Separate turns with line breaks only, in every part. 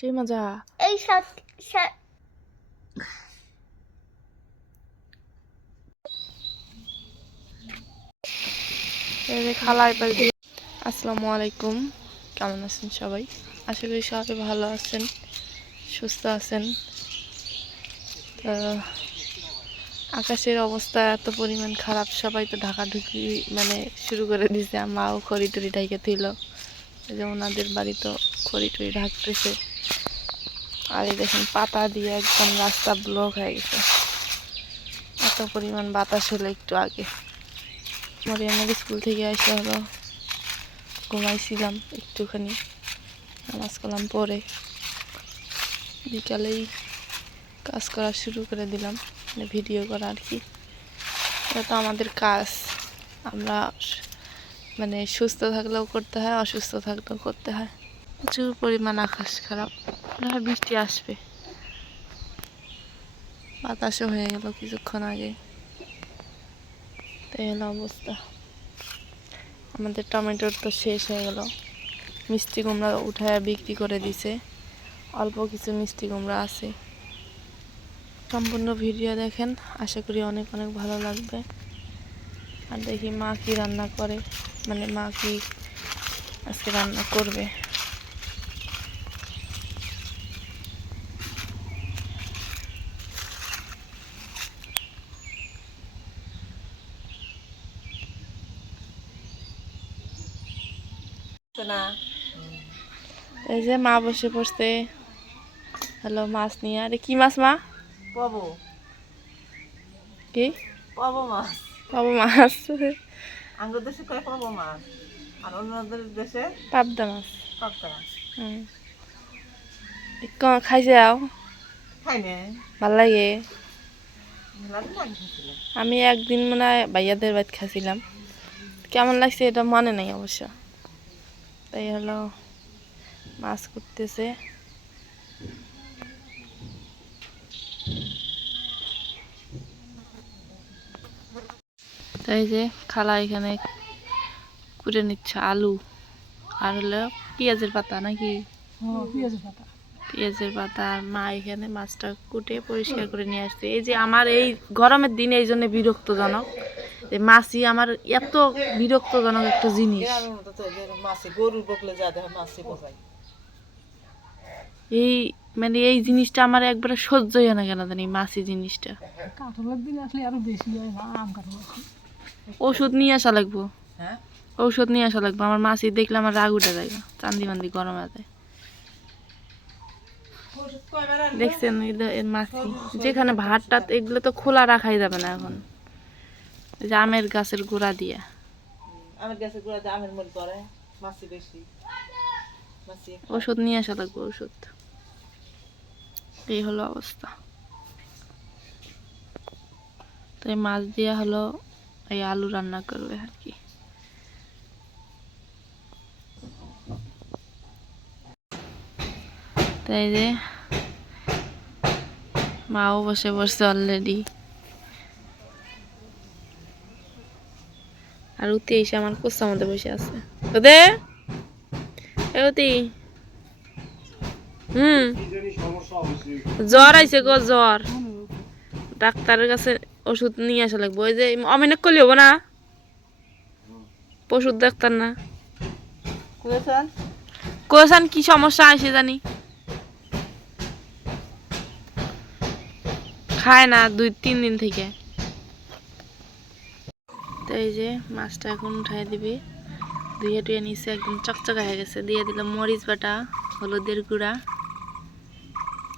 সেই মজা
এই
খালাই দিয়ে আসসালামু আলাইকুম কেমন আছেন সবাই? আশা করি সবাই ভালো আছেন সুস্থ আছেন। তো আকাশের অবস্থা এত পরিমাণ খারাপ সবাই তো ঢাকা ঢুকি মানে শুরু করে দিছে। মাও খড়ি টড়ি ঢাইকে দিল এই যে ওনাদের বাড়ি তো খড়ি টড়ি ঢাকতেছে। আর এই দেখেন পাতা দিয়ে একদম রাস্তা ব্লক হয়ে গেছে। এত পরিমাণ বাতাস হলো একটু আগে। মরিয়ামের স্কুল থেকে আসা হলো ঘুমাইছিলাম একটুখানি। নামাজ কালাম পরে বিকালেই কাজ করা শুরু করে দিলাম মানে ভিডিও করা আর কি। এটা তো আমাদের কাজ। আমরা মানে সুস্থ থাকলেও করতে হয়, অসুস্থ থাকলেও করতে হয়। প্রচুর পরিমাণ আকাশ খারাপ। বৃষ্টি আসবে। বাতাসও হয়ে গেল কিছুক্ষণ আগে। তাই হলো অবস্থা। আমাদের টমেটোর তো শেষ হয়ে গেল। মিষ্টি কুমড়া উঠায় বিক্রি করে দিছে। অল্প কিছু মিষ্টি কুমড়া আছে। সম্পূর্ণ ভিডিও দেখেন। আশা করি অনেক অনেক ভালো লাগবে। আর দেখি মা কি রান্না করে। মানে মা কি আজকে রান্না করবে।
না।
এই যে মা বসে পড়ছে। হ্যালো মাছ নিয়ে। আরে কি মাছ মা?
পাবো।
কি?
পাবো মাছ।
পাবো মাছ।
আঙ্গুর দেশে কয় পাবো মাছ? আর অন্যদের দেশে
পাবদা মাছ।
পাবতা মাছ।
হুম। খাইছে আও
খাই নে।
ভালো লাগে? আমি একদিন মানে ভাইয়াদের বাড়ি খাইছিলাম। কেমন লাগছে এটা মনে নাই অবশ্য। তাই হলো মাছ করতেছে তাই যে খালা এখানে কুটে নিচ্ছে আলু। আর হলো পেঁয়াজের পাতা নাকি? পেঁয়াজের পাতা আর মা এখানে মাছটা কুটে পরিষ্কার করে নিয়ে আসছে। এই যে আমার এই গরমের দিনে এই জন্য বিরক্তজনক। আমার এত বিরক্তজনক একটা জিনিস। এই মানে এই জিনিসটা আমার একবারে সহ্যই হয় না কেন জানি মাছি জিনিসটা।
হয়
ওষুধ নিয়ে আসা লাগবো।
হ্যাঁ?
ঔষধ নিয়ে আসা লাগবে। আমার মাছি দেখলে আমার রাগ উঠে যায় চান্দি মান্দি গরম আছে দেখছেন মাছি যেখানে ভাতটা এগুলো তো খোলা রাখাই যাবে না এখন। যে আমের গাছের গোড়া দিয়ে।
আমার কাছে গুড়া আমের মধ্যে পরে মাছি বেশি। মাছি।
ওষুধ নিয়ে আসা লাগবে ওষুধ। এই হলো অবস্থা। তো এই মাছ দিয়ে হলো এই আলু রান্না করবে আর কি। তাই যে মাও বসে বসছে অলরেডি আর উতি এসে আমার কোসার মধ্যে বসে আছে। এ উতি। হুম। জ্বর আইছে গো জ্বর। ডাক্তারের কাছে ওষুধ নিয়ে আসা লাগবে। ওই যে অমিনক করলে হব না? পশুর ডাক্তার না। কোয়েশান? কি সমস্যা আসে জানি। খায় না দুই তিন দিন থেকে। তো এই যে মাছটা এখন উঠাই দিবি। ধুয়ে টুয়ে নিচে একদম চকচকা হয়ে গেছে। দিয়ে দিলাম মরিচ বাটা, হলুদের গুঁড়া,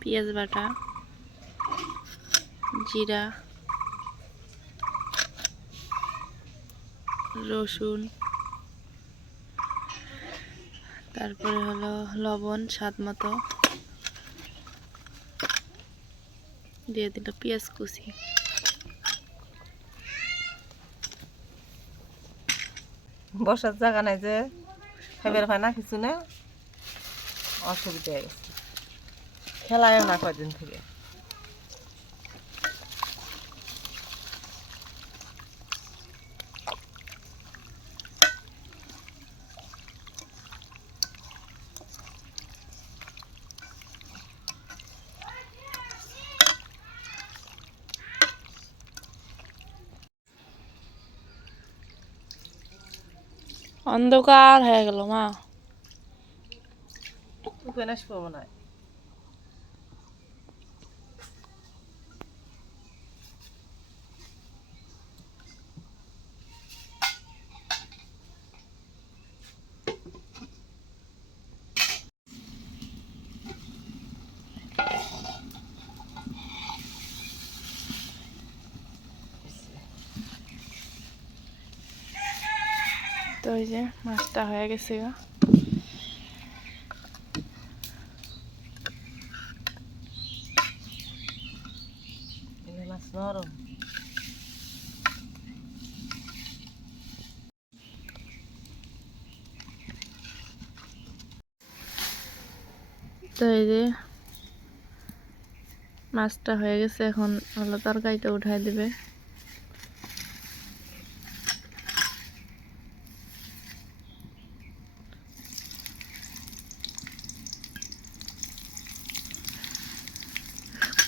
পেঁয়াজ বাটা, জিরা, রসুন, তারপরে হলো লবণ স্বাদ মতো। দিয়ে দিল পেঁয়াজ কুচি।
বসার জায়গা নাই যে, খাইবার হয় না কিছু না। অসুবিধা হয়ে খেলায়ও না কয়দিন থেকে।
অন্ধকার হয়ে গেল মা।
উপন্যাস পাবো না।
ওই যে মাছটা হয়ে গেছে তো এই যে মাছটা হয়ে গেছে এখন হলো তরকারিটা উঠাই দেবে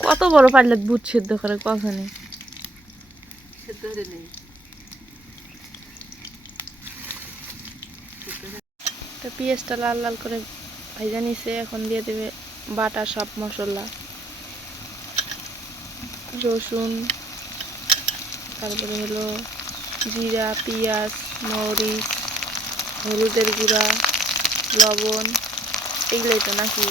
কত বড় পারলে বুট সিদ্ধ করে কখনই?
সেদ্ধ নেই।
তো পেঁয়াজটা লাল লাল করে ভাজা নিছে এখন দিয়ে দেবে বাটা সব মশলা। রসুন তারপরে হলো জিরা পেঁয়াজ মরিচ হলুদের গুঁড়া লবণ এগুলোই তো নাকি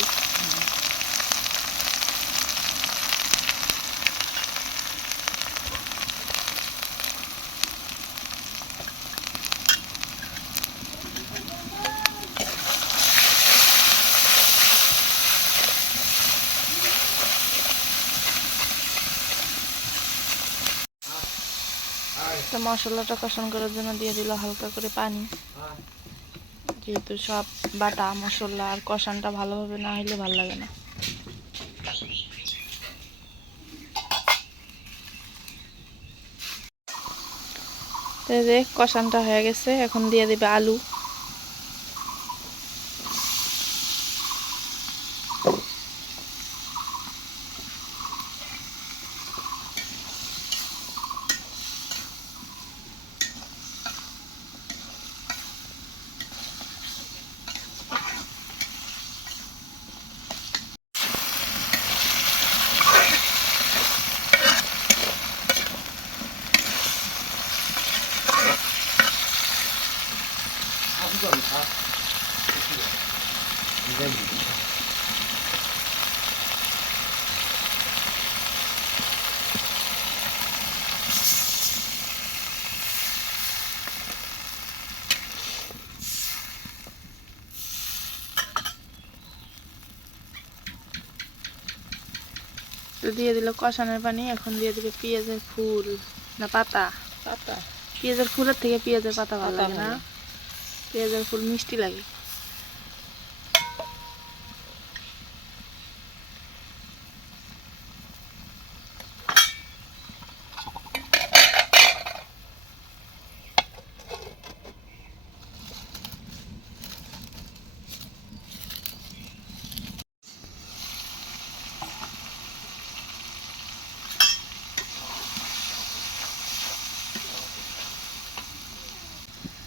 তো মশলাটা কষণ করার জন্য দিয়ে দিল হালকা করে পানি। যেহেতু সব বাটা, মশলা আর কষানটা ভালোভাবে না হলে ভালো লাগে না। কষানটা হয়ে গেছে, এখন দিয়ে দিবে আলু। তো দিয়ে দিল কষানোর পানি এখন দিয়ে দিবে পেঁয়াজের ফুল। না পাতা।
পাতা।
পেঁয়াজের ফুলের থেকে পেঁয়াজের পাতা ভালো লাগে না। পেঁয়াজের ফুল মিষ্টি লাগে।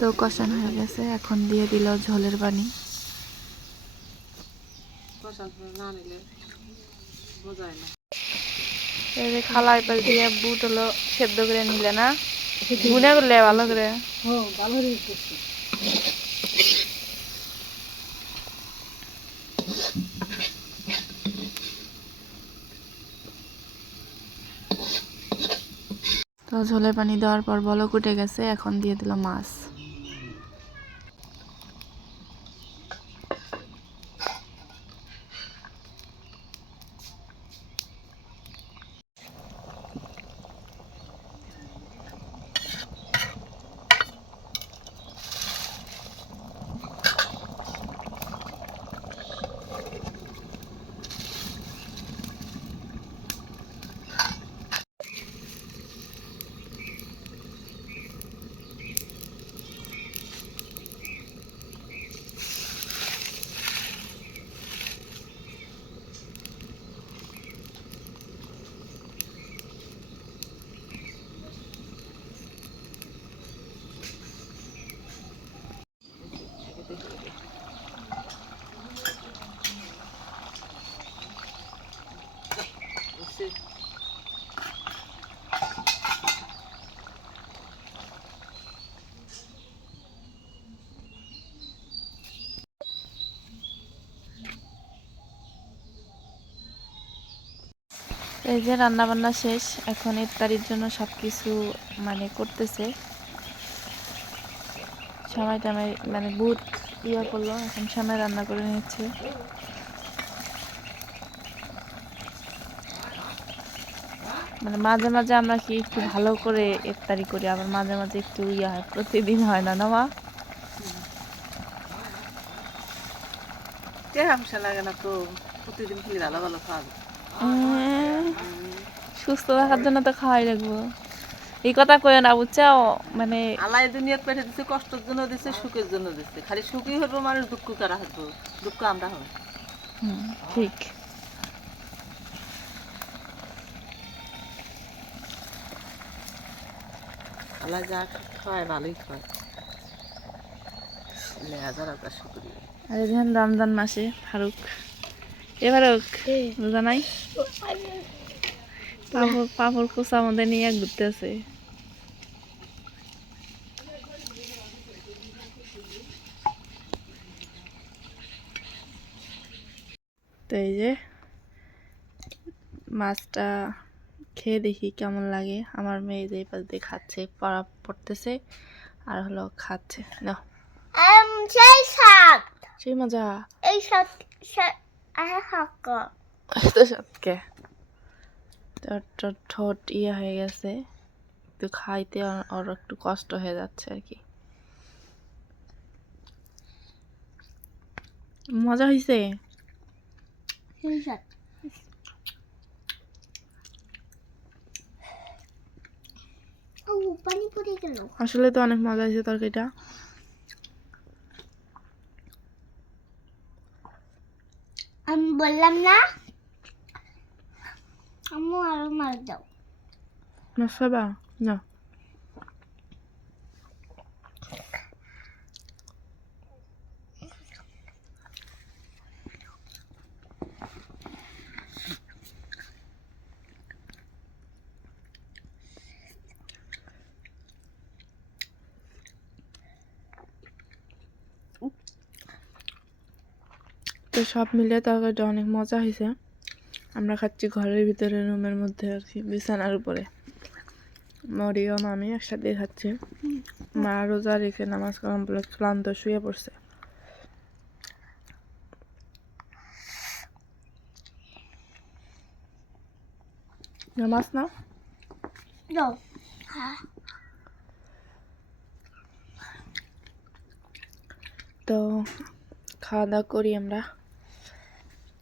তো কষানো হয়ে গেছে এখন দিয়ে দিল ঝোলের পানি। খালাই পাশ দিয়ে বুট হলো সেদ্ধ করে নিলে না? গুনে করলে ভালো করে? তো ঝোলের পানি দেওয়ার পর বলক উঠে গেছে এখন দিয়ে দিল মাছ। এই যে রান্না বান্না শেষ এখন ইফতারির জন্য সব কিছু মানে করতেছে। সময় টামাই মানে বুট ইয়ে করল এখন সময় রান্না করে নিচ্ছে। মানে মাঝে মাঝে আমরা কি একটু ভালো করে ইফতারি করি আবার মাঝে মাঝে একটু ইয়ে হয় প্রতিদিন হয় না না মা?
লাগে না তো প্রতিদিন খালি ভালো ভালো খাওয়া
সুস্থ থাকার জন্য তো খাওয়াই লাগবো। এই কথা কয়ে না বুঝছ মানে
আল্লাহ এই দুনিয়াত পেটে দিছে কষ্টের জন্য দিছে সুখের জন্য দিছে। খালি সুখী হইব মানুষ দুঃখ কারা হইব দুঃখ আমরা হব
হুম, ঠিক।
আল্লাহ যা খায় ভালোই খায়। হাজার হাজার শুক্রিয়া।
আর দেখেন রমজান মাসে ফারুক। এ ফারুক রোজা নাই? পাপড় পাপড় কোচা মধ্যে নিয়ে ঘুরতে আছে তো এই যে মাছটা খেয়ে দেখি কেমন লাগে। আমার মেয়ে যে এই পাশ দিয়ে খাচ্ছে পড়া পড়তেছে আর হলো খাচ্ছে। না
সেই
মজা।
এই আহে হাক্ক।
তো সত্যি তোর ঠোঁট ইয়ে হয়ে গেছে। একটু খাইতে ওর- একটু কষ্ট হয়ে যাচ্ছে আর কি। মজা হয়েছে আসলে তো অনেক মজা হয়েছে তরকারিটা।
আমি বললাম না আম্মু আরও মার দাও।
না সবা না। তো সব মিলে তরকারিটা অনেক মজা হয়েছে আমরা খাচ্ছি ঘরের ভিতরে রুমের মধ্যে আর কি বিছানার উপরে। মরিও মামি একসাথে খাচ্ছে। মা রোজা রেখে নামাজ কালাম বলে ক্লান্ত শুয়ে পড়ছে। নামাজ না
হ্যাঁ।
তো খাওয়া দাওয়া করি আমরা।